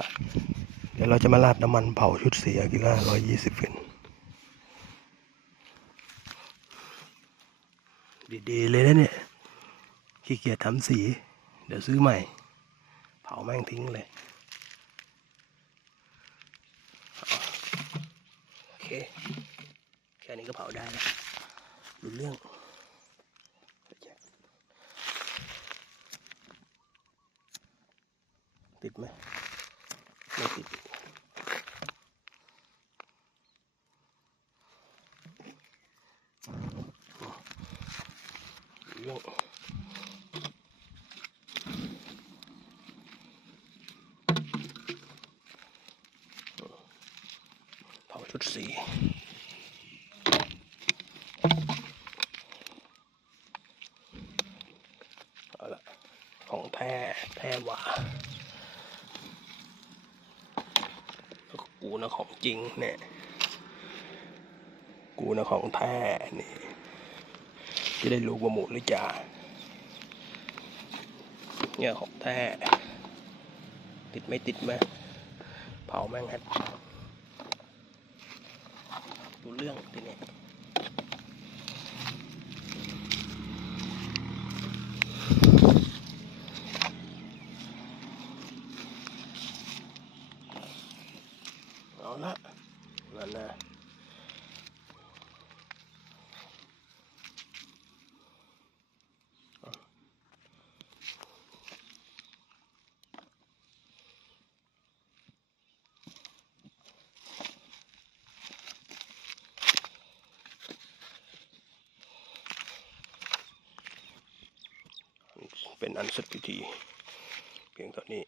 ละเดี๋ยวเราจะมาราดน้ำมันเผาชุดสีอากิล่าร้อยยี่สิบฟินดีๆเลยนะเนี่ย ขี้เกียจทำสี เดี๋ยวซื้อใหม่ เผาแม่งทิ้งเลย โอเค แค่นี้ก็เผาได้แล้วรู้เรื่องติดไหม ไม่ติดรู้เรื่องเผาชุดสี เอาละของแท้แท้หว่าแล้ว กูนะของจริงเนี่ยกูนะของแท้นี่จะได้รู้ว่าหมูหรือจ่าเนี่ยของแท้ติดไม่ติดไหมเผาแม่งฮะดูเรื่องทีนี้ เอาละนั่นนะเป็นอันเสร็จพิธี เพียงเท่านี้